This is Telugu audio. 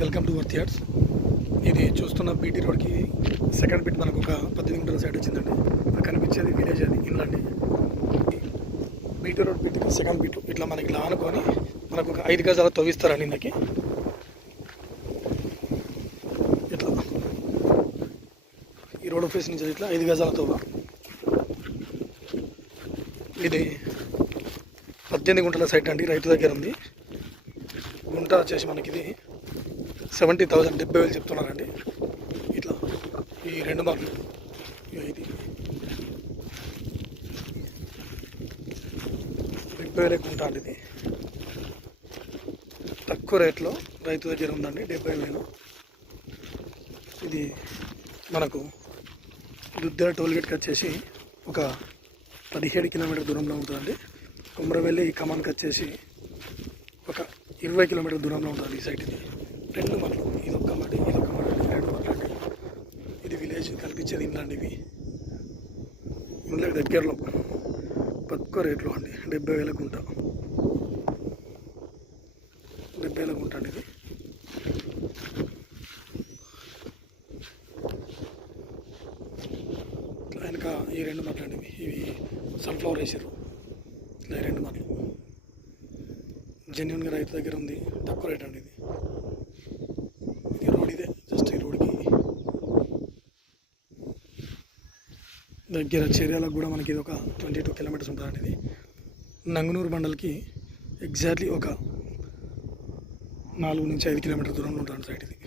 Welcome to worth yards. ఇది చూస్తున్న బీటీ రోడ్కి సెకండ్ బిట్ మనకు ఒక 18 మీటర్ల సైడ్ వచ్చిందండి. అది కనిపించేది విలేజ్, అది ఇన్లండి. బీటీ రోడ్ బీటీకి సెకండ్ బిట్ ఇట్లా మనకి ఇలా అనుకొని మనకు ఒక 5 గజాలు తవ్విస్తారండి. ఇందకి ఇట్లా ఈ రోడ్ ఫేస్ నుంచి ఇట్లా 5 గజాల తవ్వ. ఇది 18 గుంటల సైట్ అండి, రైతు దగ్గర ఉంది. గుంట వచ్చేసి మనకి ఇది 70,000 70,000 చెప్తున్నారండి. ఇట్లా ఈ 2 మార్లు ఇది 70,000 గుంట అండి. ఇది తక్కువ రేట్లో రైతు దగ్గర ఉందండి, 70,000. ఇది మనకు దుద్దెల టోల్గేట్కి వచ్చేసి ఒక 17 కిలోమీటర్ దూరంలో ఉంటుందండి. కుమ్రవెల్లి ఈ కమాన్కి వచ్చేసి ఒక 20 కిలోమీటర్ దూరంలో ఉంటుంది ఈ సైట్. ఇది 2 మార్లు, ఇదొక్క మాట ఇదొక్క మాట, 2 మార్లు అండి. ఇది విలేజ్ కనిపించేది ఇండ్లండి. ఇవి ఇండ్లకి దగ్గరలో తక్కువ రేట్లో అండి, 70,000 గుంట, 70,000 గుంట అండి. ఇది వెనక ఈ 2 మార్లు అండి. ఇవి సన్ఫ్లవర్ వేసారు. ఇట్లా 2 మార్లు జెన్యున్గా రైతు దగ్గర ఉంది, తక్కువ రేట్ అండి. ఇది రోడ్, ఇదే జస్ట్ ఈ రోడ్కి దగ్గర చర్యలకు కూడా మనకి ఇది ఒక 22 కిలోమీటర్స్ ఉంటుందండి. ఇది నంగునూరు మండల్కి ఎగ్జాక్ట్లీ ఒక 4 నుంచి 5 కిలోమీటర్ దూరంలో ఉంటుంది సైట్ ఇది.